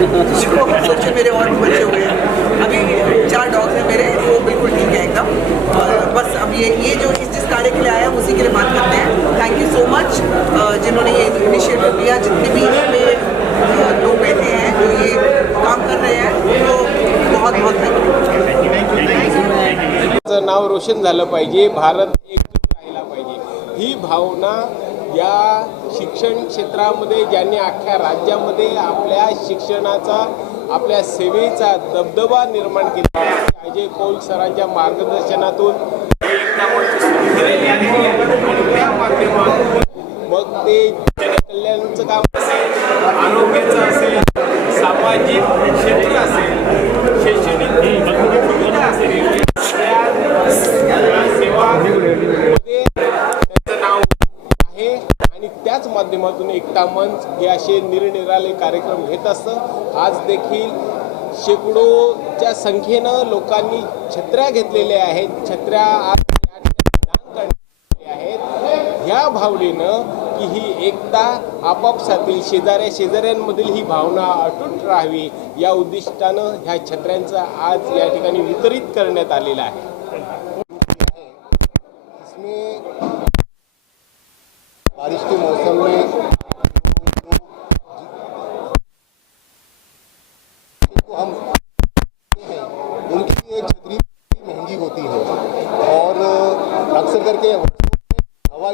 सोचे मेरे और भी बच्चे हुए हैं, अभी 4 डॉग्स हैं मेरे, वो बिल्कुल ठीक है एकदम। और बस अब ये जो जिस कार्य के लिए आया उसी के लिए बात करते हैं। थैंक यू सो मच जिन्होंने ये इनिशिएटिव लिया, जितने भी इसमें लोग बैठे हैं जो ये काम कर रहे हैं, तो बहुत बहुत थैंक यू। नाव रोशन झालं पाहिजे, भारत एकजूट राहिला पाहिजे, ही भावना या शिक्षण क्षेत्रामध्ये ज्यांनी अख्ख्या राज्यामध्ये आपल्या शिक्षणाचा, आपल्या सेवेचा दबदबा निर्माण केला, अजय कौल सरांच्या मार्गदर्शनातून मग ते जनकल्याणाचं काम असेल, आरोग्याचं असेल, सामाजिक क्षेत्र असेल, शैक्षणिक सुविधा असेल, सेवा त्यांचं नाव आहे आणि त्याच माध्यमातून एकता मंच हे असे निरनिराळे कार्यक्रम घेत असतं। आज देखील शेकडोच्या संख्येनं लोकांनी छत्र्या घेतलेल्या आहेत, छत्र्या आज दान करण्यात आहेत, ह्या भावनेनं की ही एकता आपापसातील शेजाऱ्यांमधील ही भावना अटूट राहावी या उद्दिष्टानं ह्या छत्र्यांचं आज या ठिकाणी वितरित करण्यात आलेलं आहे। इसमें बारिश के मौसम में तो हम हैं उनकी ये छतरी महंगी होती है और अक्सर करके हवा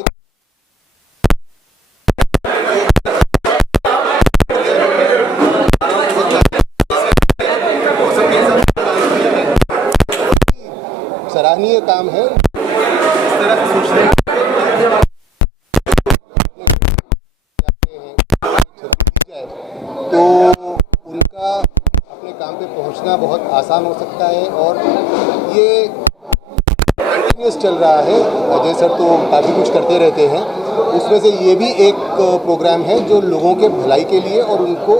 सराहनीय काम है। इस तरह से सोचने तो उनका अपने काम पे पहुंचना बहुत आसान हो सकता है और ये कंटिन्यूस चल रहा है। अजय सर तो काफ़ी कुछ करते रहते हैं, उसमें से ये भी एक प्रोग्राम है जो लोगों के भलाई के लिए और उनको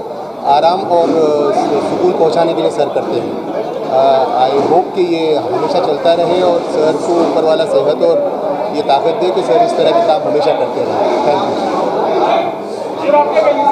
आराम और सुकून पहुंचाने के लिए सर करते हैं। आई होप कि ये हमेशा चलता रहे और सर को ऊपर वाला सेहत और ये ताकत दे कि सर इस तरह के काम हमेशा करते रहें। Thank you.